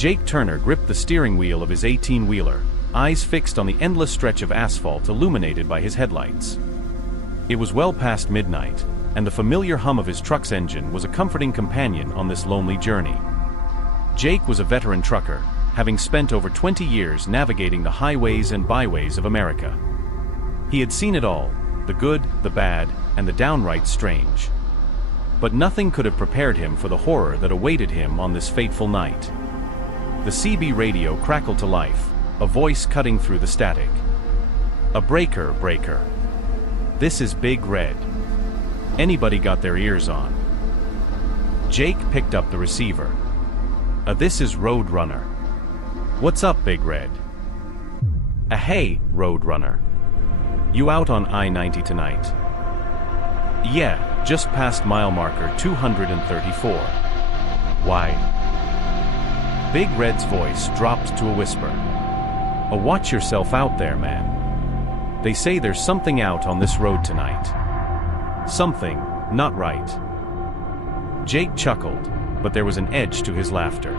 Jake Turner gripped the steering wheel of his 18-wheeler, eyes fixed on the endless stretch of asphalt illuminated by his headlights. It was well past midnight, and the familiar hum of his truck's engine was a comforting companion on this lonely journey. Jake was a veteran trucker, having spent over 20 years navigating the highways and byways of America. He had seen it all, the good, the bad, and the downright strange. But nothing could have prepared him for the horror that awaited him on this fateful night. The CB radio crackled to life, a voice cutting through the static. "A breaker, breaker. This is Big Red. Anybody got their ears on?" Jake picked up the receiver. This is Roadrunner. "What's up, Big Red?" Hey, Roadrunner. You out on I-90 tonight?" "Yeah, just past mile marker 234. Why?" Big Red's voice dropped to a whisper. Watch yourself out there, man. They say there's something out on this road tonight. Something not right." Jake chuckled, but there was an edge to his laughter.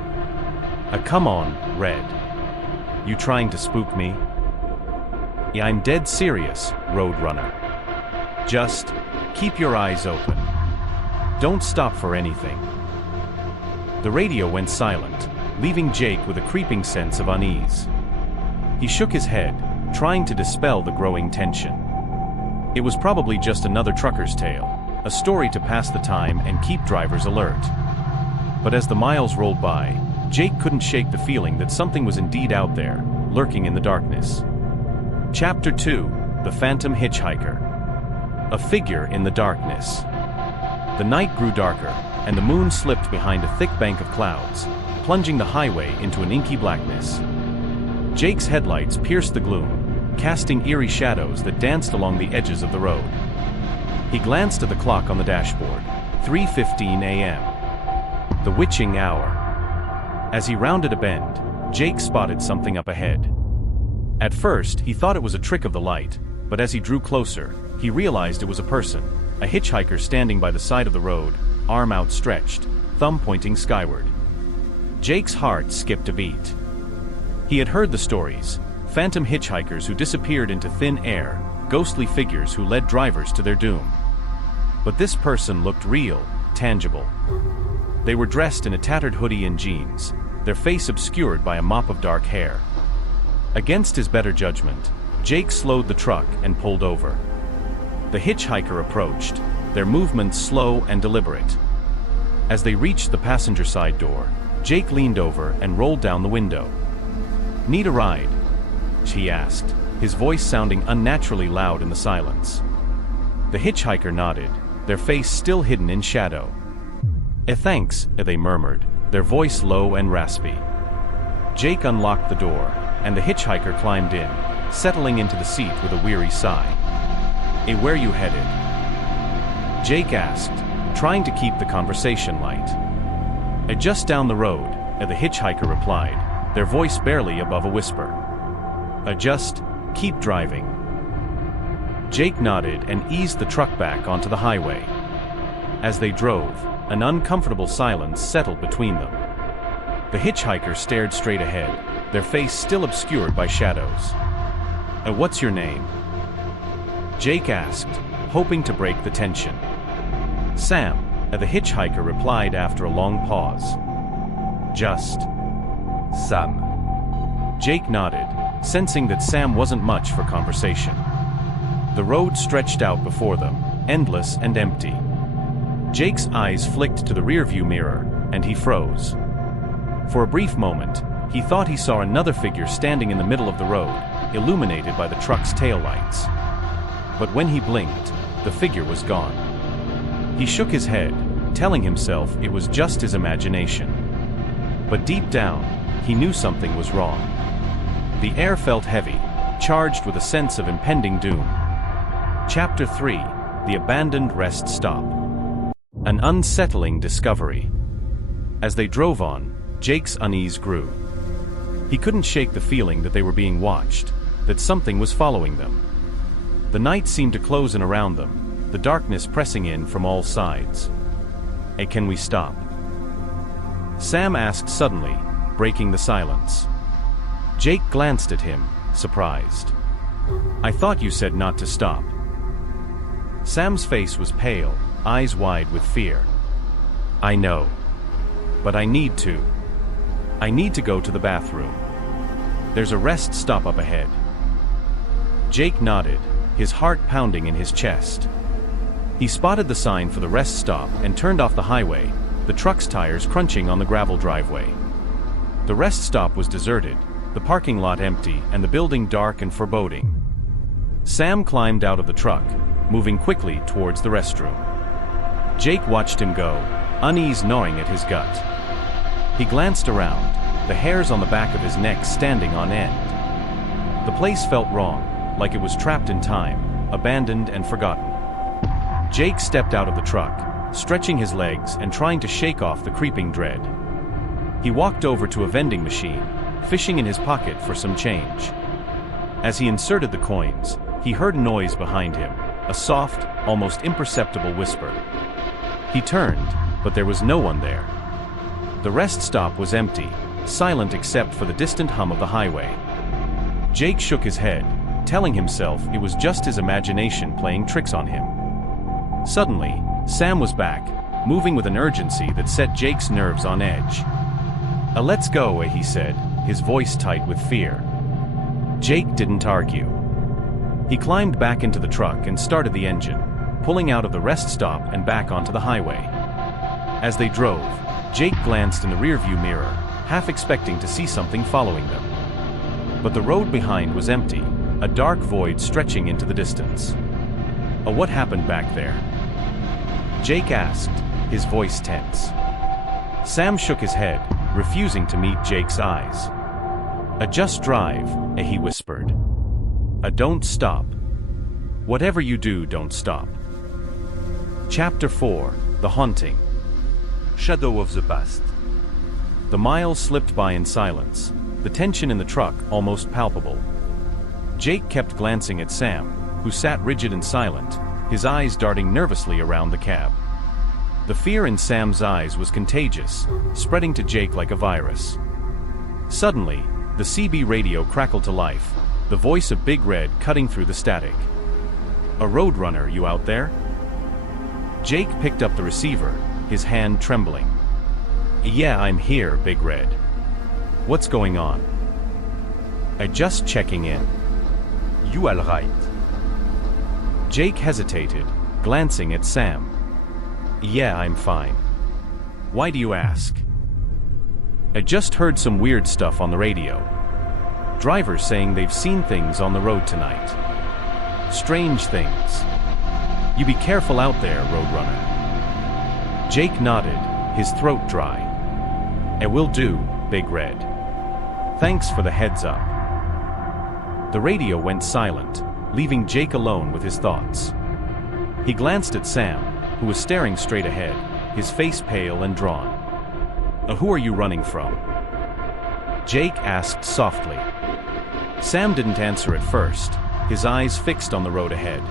Come on, Red. You trying to spook me?" "Yeah, I'm dead serious, Roadrunner. Just keep your eyes open. Don't stop for anything." The radio went silent, leaving Jake with a creeping sense of unease. He shook his head, trying to dispel the growing tension. It was probably just another trucker's tale, a story to pass the time and keep drivers alert. But as the miles rolled by, Jake couldn't shake the feeling that something was indeed out there, lurking in the darkness. Chapter 2: The Phantom Hitchhiker. A figure in the darkness. The night grew darker, and the moon slipped behind a thick bank of clouds, plunging the highway into an inky blackness. Jake's headlights pierced the gloom, casting eerie shadows that danced along the edges of the road. He glanced at the clock on the dashboard, 3:15 a.m. The witching hour. As he rounded a bend, Jake spotted something up ahead. At first, he thought it was a trick of the light, but as he drew closer, he realized it was a person, a hitchhiker standing by the side of the road, arm outstretched, thumb pointing skyward. Jake's heart skipped a beat. He had heard the stories, phantom hitchhikers who disappeared into thin air, ghostly figures who led drivers to their doom. But this person looked real, tangible. They were dressed in a tattered hoodie and jeans, their face obscured by a mop of dark hair. Against his better judgment, Jake slowed the truck and pulled over. The hitchhiker approached, their movements slow and deliberate. As they reached the passenger side door, Jake leaned over and rolled down the window. "Need a ride?" he asked, his voice sounding unnaturally loud in the silence. The hitchhiker nodded, their face still hidden in shadow. Thanks," they murmured, their voice low and raspy. Jake unlocked the door, and the hitchhiker climbed in, settling into the seat with a weary sigh. Where you headed?" Jake asked, trying to keep the conversation light. Just down the road," the hitchhiker replied, their voice barely above a whisper. Just keep driving." Jake nodded and eased the truck back onto the highway. As they drove, an uncomfortable silence settled between them. The hitchhiker stared straight ahead, their face still obscured by shadows. What's your name?" Jake asked, hoping to break the tension. "Sam," the hitchhiker replied after a long pause. "Just Sam." Jake nodded, sensing that Sam wasn't much for conversation. The road stretched out before them, endless and empty. Jake's eyes flicked to the rearview mirror, and he froze. For a brief moment, he thought he saw another figure standing in the middle of the road, illuminated by the truck's taillights. But when he blinked, the figure was gone. He shook his head, telling himself it was just his imagination. But deep down, he knew something was wrong. The air felt heavy, charged with a sense of impending doom. Chapter 3: The Abandoned Rest Stop. An unsettling discovery. As they drove on, Jake's unease grew. He couldn't shake the feeling that they were being watched, that something was following them. The night seemed to close in around them, the darkness pressing in from all sides. Can we stop?" Sam asked suddenly, breaking the silence. Jake glanced at him, surprised. "I thought you said not to stop." Sam's face was pale, eyes wide with fear. "I know. But I need to. I need to go to the bathroom. There's a rest stop up ahead." Jake nodded, his heart pounding in his chest. He spotted the sign for the rest stop and turned off the highway, the truck's tires crunching on the gravel driveway. The rest stop was deserted, the parking lot empty, and the building dark and foreboding. Sam climbed out of the truck, moving quickly towards the restroom. Jake watched him go, unease gnawing at his gut. He glanced around, the hairs on the back of his neck standing on end. The place felt wrong, like it was trapped in time, abandoned and forgotten. Jake stepped out of the truck, stretching his legs and trying to shake off the creeping dread. He walked over to a vending machine, fishing in his pocket for some change. As he inserted the coins, he heard a noise behind him, a soft, almost imperceptible whisper. He turned, but there was no one there. The rest stop was empty, silent except for the distant hum of the highway. Jake shook his head, telling himself it was just his imagination playing tricks on him. Suddenly, Sam was back, moving with an urgency that set Jake's nerves on edge. "Let's go," he said, his voice tight with fear. Jake didn't argue. He climbed back into the truck and started the engine, pulling out of the rest stop and back onto the highway. As they drove, Jake glanced in the rearview mirror, half expecting to see something following them. But the road behind was empty, a dark void stretching into the distance. What happened back there?" Jake asked, his voice tense. Sam shook his head, refusing to meet Jake's eyes. "Just drive," he whispered. Don't stop. Whatever you do, don't stop." Chapter 4, The Haunting. Shadow of the Past. The miles slipped by in silence, the tension in the truck almost palpable. Jake kept glancing at Sam, who sat rigid and silent, his eyes darting nervously around the cab. The fear in Sam's eyes was contagious, spreading to Jake like a virus. Suddenly, the CB radio crackled to life, the voice of Big Red cutting through the static. "A roadrunner, you out there?" Jake picked up the receiver, his hand trembling. "Yeah, I'm here, Big Red. What's going on?" Just checking in." "You all right?" Jake hesitated, glancing at Sam. "Yeah, I'm fine. Why do you ask?" "I just heard some weird stuff on the radio. Drivers saying they've seen things on the road tonight. Strange things. You be careful out there, Roadrunner." Jake nodded, his throat dry. "Will do, Big Red. Thanks for the heads up." The radio went silent, leaving Jake alone with his thoughts. He glanced at Sam, who was staring straight ahead, his face pale and drawn. "Who are you running from?" Jake asked softly. Sam didn't answer at first, his eyes fixed on the road ahead.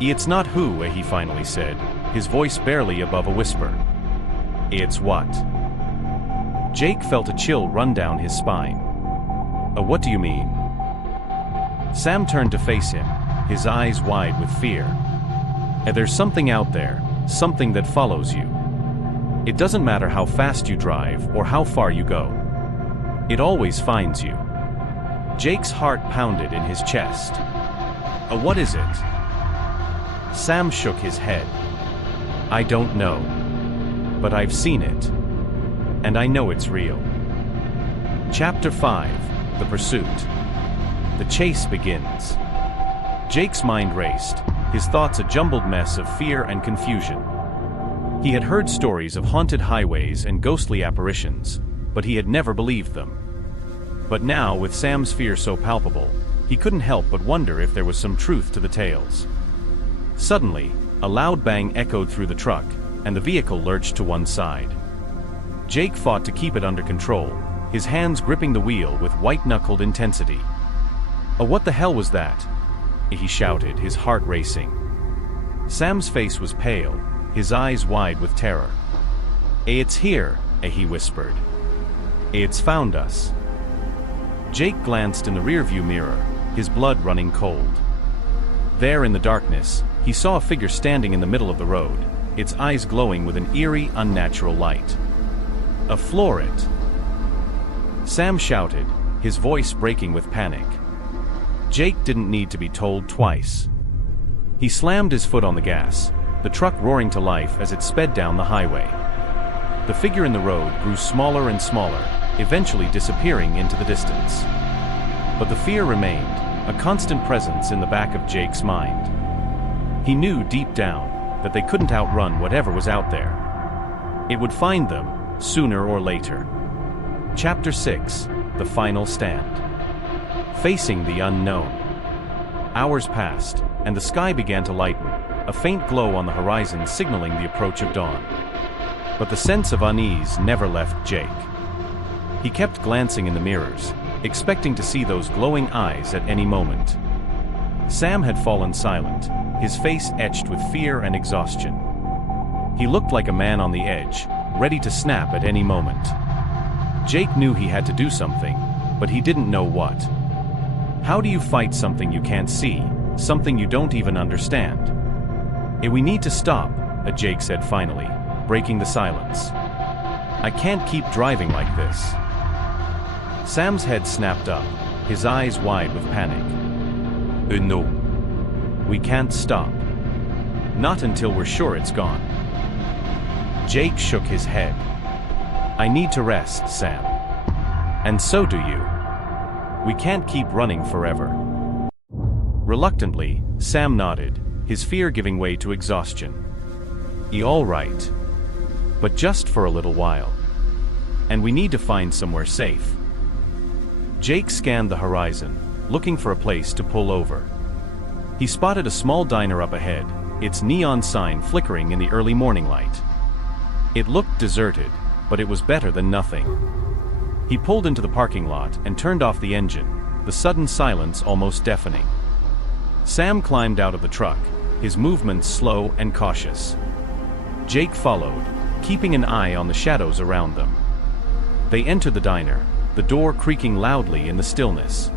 "It's not who," he finally said, his voice barely above a whisper. "It's what?" Jake felt a chill run down his spine. What do you mean?" Sam turned to face him, his eyes wide with fear. "There's something out there, something that follows you. It doesn't matter how fast you drive or how far you go. It always finds you." Jake's heart pounded in his chest. What is it?" Sam shook his head. "I don't know. But I've seen it. And I know it's real." Chapter 5, The Pursuit. The chase begins. Jake's mind raced, his thoughts a jumbled mess of fear and confusion. He had heard stories of haunted highways and ghostly apparitions, but he had never believed them. But now, with Sam's fear so palpable, he couldn't help but wonder if there was some truth to the tales. Suddenly, a loud bang echoed through the truck, and the vehicle lurched to one side. Jake fought to keep it under control, his hands gripping the wheel with white-knuckled intensity. What the hell was that?" he shouted, his heart racing. Sam's face was pale, his eyes wide with terror. "It's here," he whispered. It's found us. Jake glanced in the rearview mirror, his blood running cold. There in the darkness, he saw a figure standing in the middle of the road, its eyes glowing with an eerie, unnatural light. A floret! Sam shouted, his voice breaking with panic. Jake didn't need to be told twice. He slammed his foot on the gas, the truck roaring to life as it sped down the highway. The figure in the road grew smaller and smaller, eventually disappearing into the distance. But the fear remained, a constant presence in the back of Jake's mind. He knew deep down that they couldn't outrun whatever was out there. It would find them, sooner or later. Chapter 6: The Final Stand. Facing the unknown. Hours passed, and the sky began to lighten, a faint glow on the horizon signaling the approach of dawn. But the sense of unease never left Jake. He kept glancing in the mirrors, expecting to see those glowing eyes at any moment. Sam had fallen silent, his face etched with fear and exhaustion. He looked like a man on the edge, ready to snap at any moment. Jake knew he had to do something, but he didn't know what. How do you fight something you can't see, something you don't even understand? We need to stop, Jake said finally, breaking the silence. I can't keep driving like this. Sam's head snapped up, his eyes wide with panic. No. We can't stop. Not until we're sure it's gone. Jake shook his head. I need to rest, Sam. And so do you. We can't keep running forever. Reluctantly, Sam nodded, his fear giving way to exhaustion. All right. But just for a little while. And we need to find somewhere safe. Jake scanned the horizon, looking for a place to pull over. He spotted a small diner up ahead, its neon sign flickering in the early morning light. It looked deserted, but it was better than nothing. He pulled into the parking lot and turned off the engine, the sudden silence almost deafening. Sam climbed out of the truck, his movements slow and cautious. Jake followed, keeping an eye on the shadows around them. They entered the diner, the door creaking loudly in the stillness.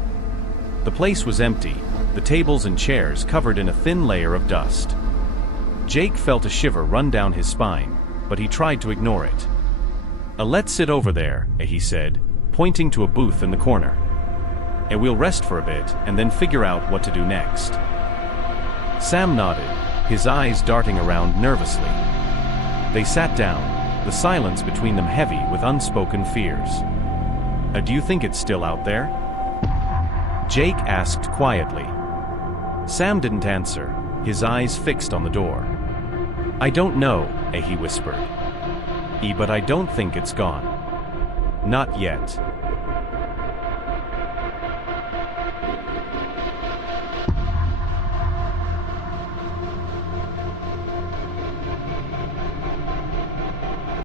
The place was empty, the tables and chairs covered in a thin layer of dust. Jake felt a shiver run down his spine, but he tried to ignore it. Let's sit over there, he said, pointing to a booth in the corner. We'll rest for a bit and then figure out what to do next. Sam nodded, his eyes darting around nervously. They sat down, the silence between them heavy with unspoken fears. Do you think it's still out there? Jake asked quietly. Sam didn't answer, his eyes fixed on the door. I don't know, he whispered. But I don't think it's gone. Not yet.